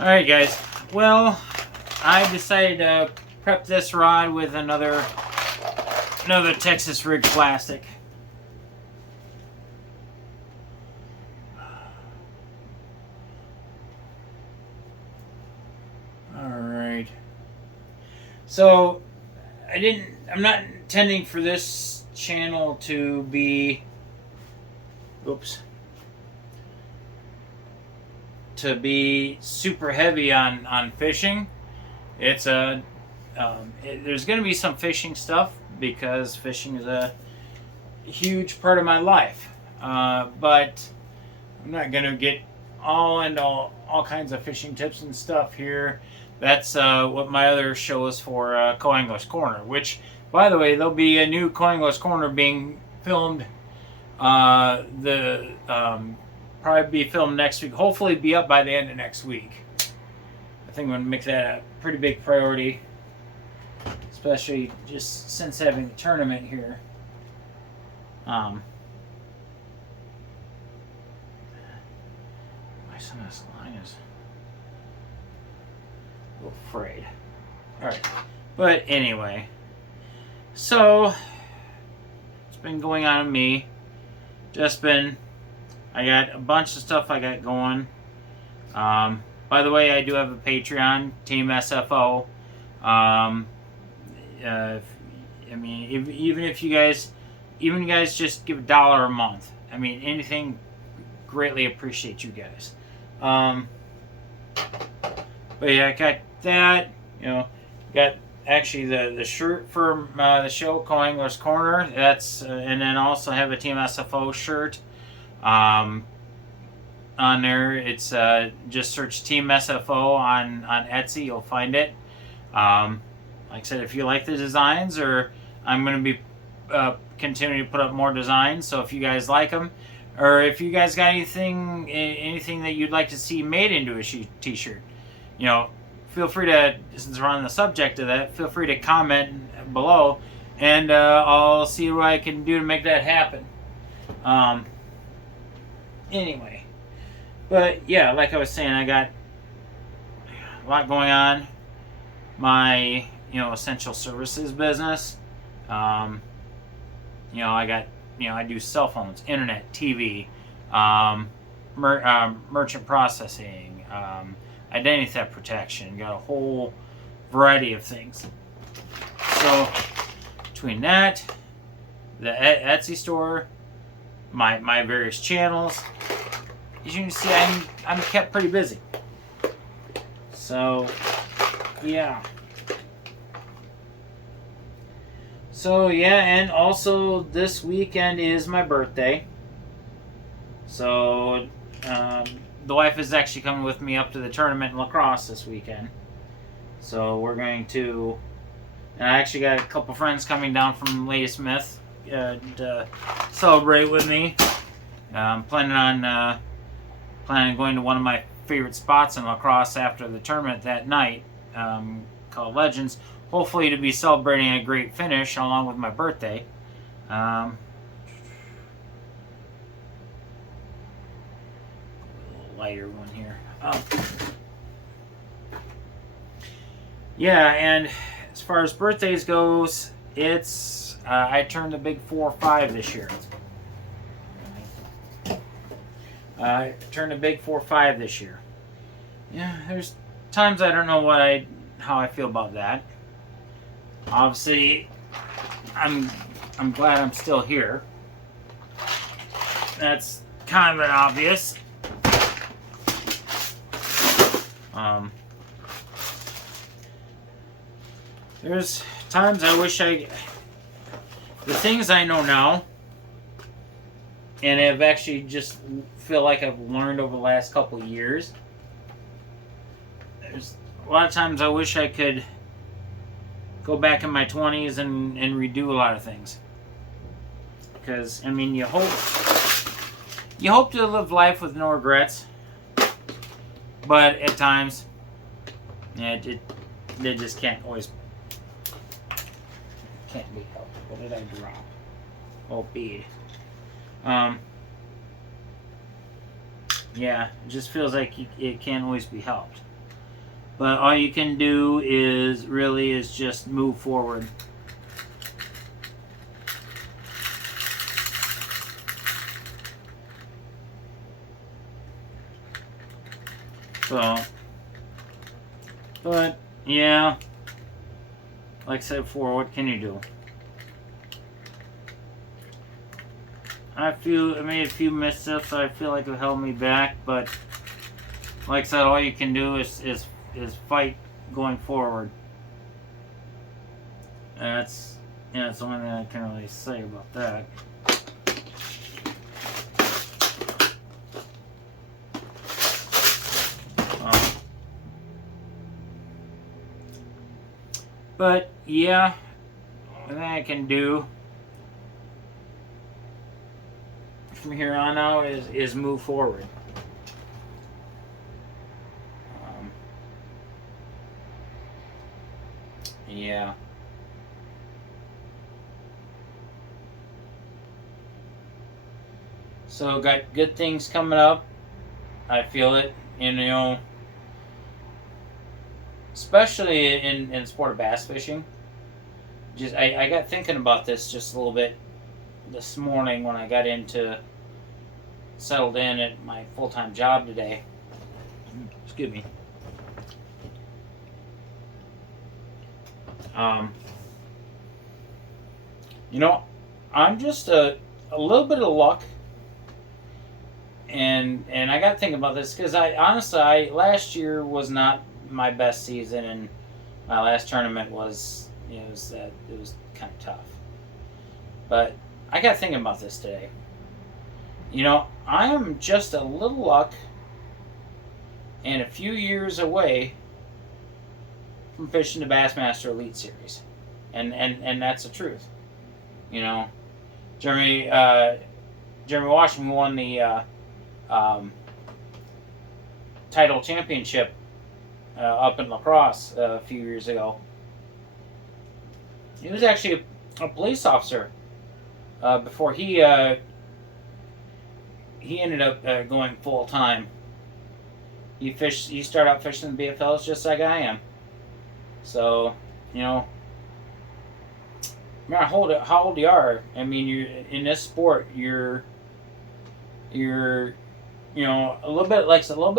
Alright guys, well, I decided to prep this rod with another Texas rig plastic. Alright. So, I'm not intending for this channel to be, to be super heavy on fishing. It's there's going to be some fishing stuff because fishing is a huge part of my life. But I'm not going to get all into all kinds of fishing tips and stuff here. That's what my other show is for, Co-Angler's Corner, which, by the way, there'll be a new Co-Angler's Corner being filmed. Probably be filmed next week. Hopefully be up by the end of next week. I think I'm going to make that a pretty big priority, especially just since having the tournament here. Why some of this line is a little frayed. Alright, but anyway, so it's been going on with me. I got a bunch of stuff I got going. By the way, I do have a Patreon, Team SFO. Even if you guys just give $1 a month. I mean, anything, greatly appreciate you guys. But yeah, I got that. Got actually the shirt for the show, Co-Angler's Corner. That's and then also have a Team SFO shirt. On there, it's just search Team SFO on Etsy. You'll find it. Like I said, if you like the designs, or I'm going to be continuing to put up more designs. So if you guys like them, or if you guys got anything that you'd like to see made into a t-shirt, feel free to, since we're on the subject of that, feel free to comment below, and I'll see what I can do to make that happen. Anyway, but yeah, like I was saying, I got a lot going on. My, essential services business. I do cell phones, internet, TV, merchant processing, identity theft protection. Got a whole variety of things. So between that, the Etsy store, my various channels, as you can see, I'm kept pretty busy. So yeah. And also this weekend is my birthday. So the wife is actually coming with me up to the tournament in La Crosse this weekend. So we're going to, and I actually got a couple friends coming down from Ladysmith to celebrate with me. I'm planning on going to one of my favorite spots in La Crosse after the tournament that night, called Legends. Hopefully to be celebrating a great finish along with my birthday. A little lighter one here. Yeah, and as far as birthdays goes, it's I turned the big 4-5 this year. I turned a big 4-5 this year. Yeah, there's times I don't know how I feel about that. Obviously, I'm glad I'm still here. That's kind of obvious. There's times I wish the things I know now, and I've actually just feel like I've learned over the last couple of years. There's a lot of times I wish I could go back in my 20s and redo a lot of things. Because, you hope to live life with no regrets. But at times, it just can't be helped. What did I drop? Oh, bead. Yeah, it just feels like it can't always be helped. But all you can do is just move forward. So, but yeah, like I said before, what can you do? I made a few missteps that I feel like have held me back, but like I said, all you can do is fight going forward. That's the only thing I can really say about that. But yeah, the thing I can do from here on out is move forward. Yeah. So got good things coming up. I feel it, and especially in the sport of bass fishing. Just I got thinking about this just a little bit this morning when I got settled in at my full-time job today. Excuse me. I'm just a little bit of luck, and I got to think about this because I last year was not my best season, and my last tournament was it was kind of tough. But I got thinking about this today. I am just a little luck and a few years away from fishing the Bassmaster Elite Series, and that's the truth. Jeremy Washington won the title championship up in La Crosse a few years ago. He was actually a police officer before he ended up going full time. He started out fishing the BFLs just like I am. So, no matter how old you are, I mean, you're in this sport. You're a little bit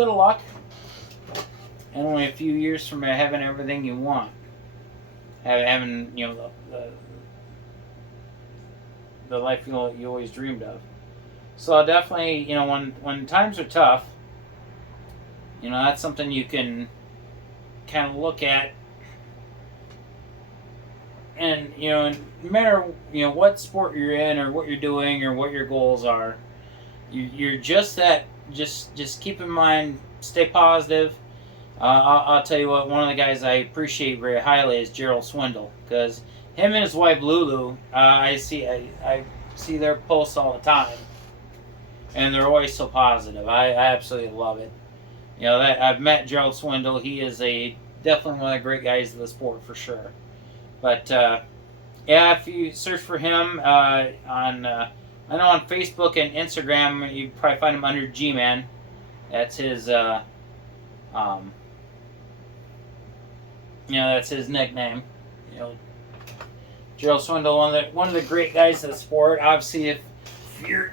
of luck, and only a few years from having everything you want, having the life you always dreamed of. So definitely, when times are tough, that's something you can kind of look at. And no matter what sport you're in or what you're doing or what your goals are, you're just keep in mind, stay positive. I'll tell you what, one of the guys I appreciate very highly is Gerald Swindle, because him and his wife Lulu, I see their posts all the time, and they're always so positive. I absolutely love it. I've met Gerald Swindle. He is definitely one of the great guys of the sport for sure. But yeah, if you search for him I know on Facebook and Instagram, you probably find him under G-Man. That's his that's his nickname. Gerald Swindle, one of the great guys of the sport. Obviously, if you're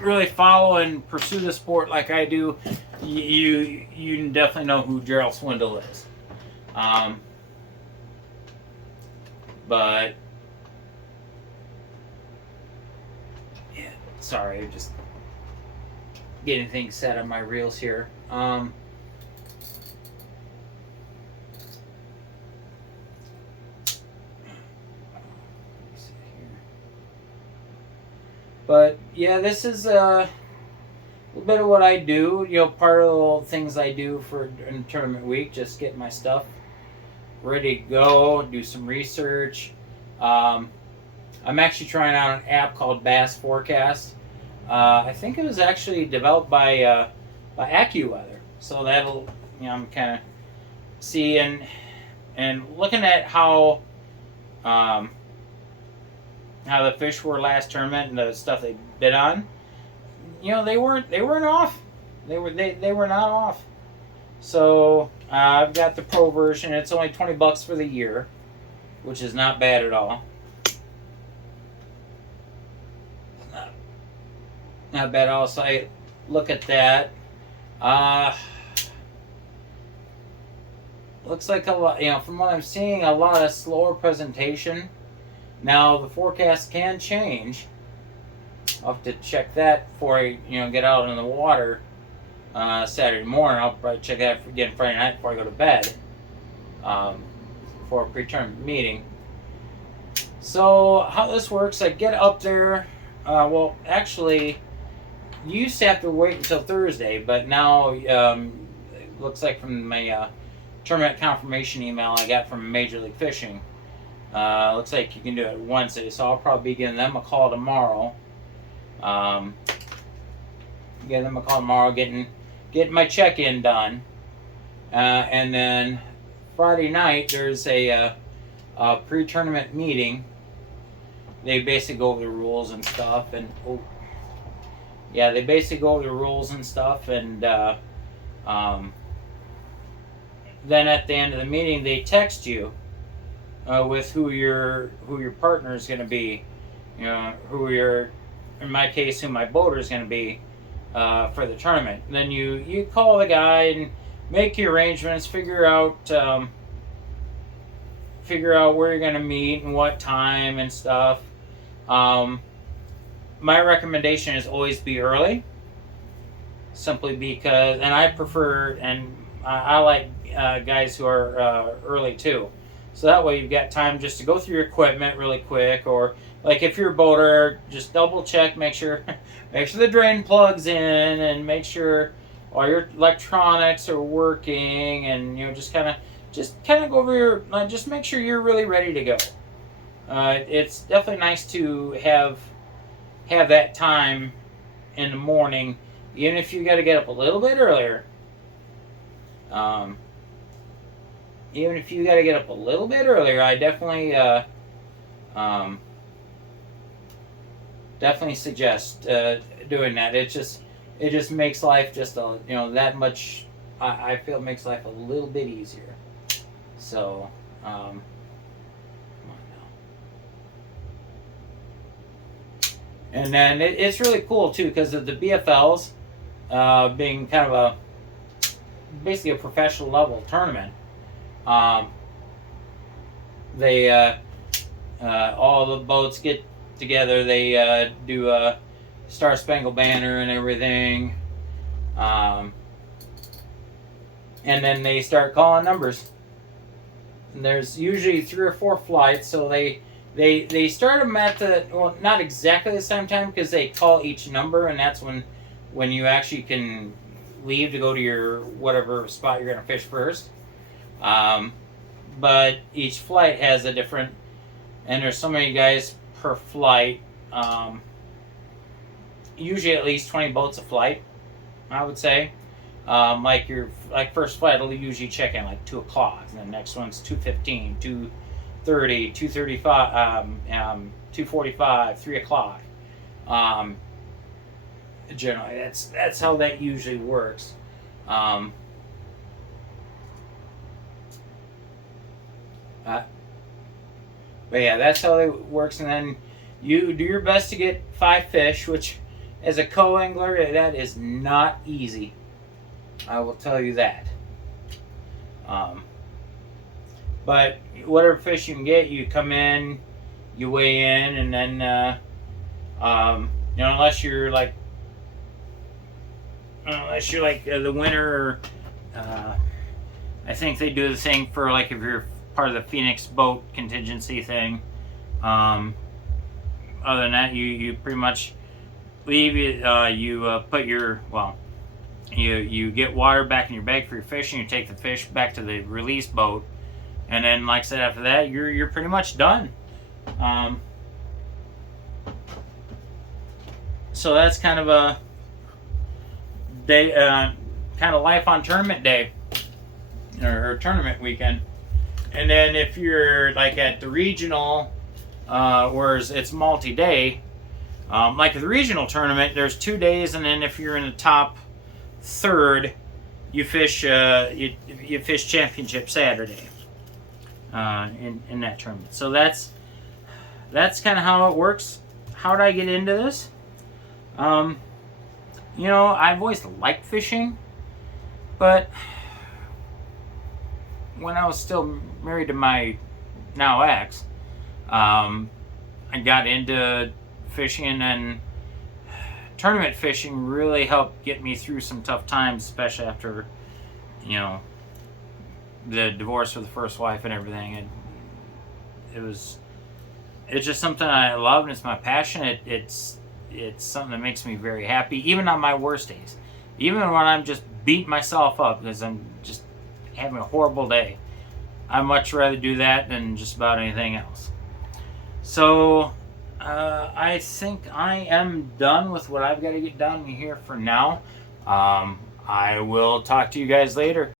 really follow and pursue the sport like I do, you definitely know who Gerald Swindle is. But yeah, sorry, I'm just getting things set on my reels here. But yeah, this is a little bit of what I do. Part of the things I do in tournament week, just get my stuff ready to go, do some research. I'm actually trying out an app called Bass Forecast. I think it was actually developed by AccuWeather. So that'll, I'm kind of seeing and looking at how the fish were last tournament and the stuff they bid on. They weren't off. They were not off. So I've got the pro version. It's only $20 for the year, which is not bad at all. Not bad at all. So I look at that. Looks like a lot, from what I'm seeing, a lot of slower presentation. Now the forecast can change. I'll have to check that before I, get out in the water Saturday morning. I'll probably check that again Friday night before I go to bed for a pre-tournament meeting. So how this works, I get up there. Well, actually, you used to have to wait until Thursday, but now it looks like from my tournament confirmation email I got from Major League Fishing, looks like you can do it Wednesday. So I'll probably be giving them a call tomorrow. Give them a call tomorrow, getting my check-in done, and then Friday night there's a pre-tournament meeting. They basically go over the rules and stuff, and they basically go over the rules and stuff, and then at the end of the meeting they text you with who your partner is going to be, who your, in my case, who my boater is going to be for the tournament. Then you call the guy and make your arrangements, figure out where you're going to meet and what time and stuff. My recommendation is always be early, simply because, and I prefer, and I like guys who are early too. So that way you've got time just to go through your equipment really quick, or like if you're a boater, just double check, make sure the drain plug's in, and make sure all your electronics are working, and just kind of go over your, just make sure you're really ready to go. It's definitely nice to have that time in the morning, even if you got to get up a little bit earlier. Even if you got to get up a little bit earlier, I definitely suggest doing that. It just makes life just that much. I feel it makes life a little bit easier. So come on now. And then it's really cool too, because of the BFLs being kind of basically a professional level tournament. They all the boats get together. They do a Star Spangled Banner and everything, and then they start calling numbers. And there's usually 3 or 4 flights, so they start them at not exactly the same time, because they call each number, and that's when you actually can leave to go to your whatever spot you're going to fish first. But each flight has a different, and there's so many guys per flight. Usually at least 20 boats a flight, I would say. Like first flight will usually check in like 2 o'clock, and the next one's 2:15, 2:30, 2:35, 2:45, 3 o'clock. Generally, that's how that usually works. But yeah, that's how it works. And then you do your best to get 5 fish, which as a co-angler, that is not easy. I will tell you that. But whatever fish you can get, you come in, you weigh in, and then unless you're like the winner, I think they do the thing for like if you're part of the Phoenix boat contingency thing. Other than that, you pretty much leave it. You put your you get water back in your bag for your fish, and you take the fish back to the release boat, and then like I said, after that you're pretty much done. So that's kind of a day, kind of life on tournament day or tournament weekend. And then if you're like at the regional, whereas it's multi-day, like at the regional tournament, there's 2 days, and then if you're in the top third, you fish you fish championship Saturday in that tournament. So that's kind of how it works. How did I get into this? You know, I've always liked fishing, but when I was still married to my now ex, I got into fishing, and tournament fishing really helped get me through some tough times, especially after, you know, the divorce with the first wife and everything. It's just something I love, and it's my passion. It's something that makes me very happy, even on my worst days, even when I'm just beating myself up because I'm just having a horrible day. I'd much rather do that than just about anything else. So I think I am done with what I've got to get done here for now. I will talk to you guys later.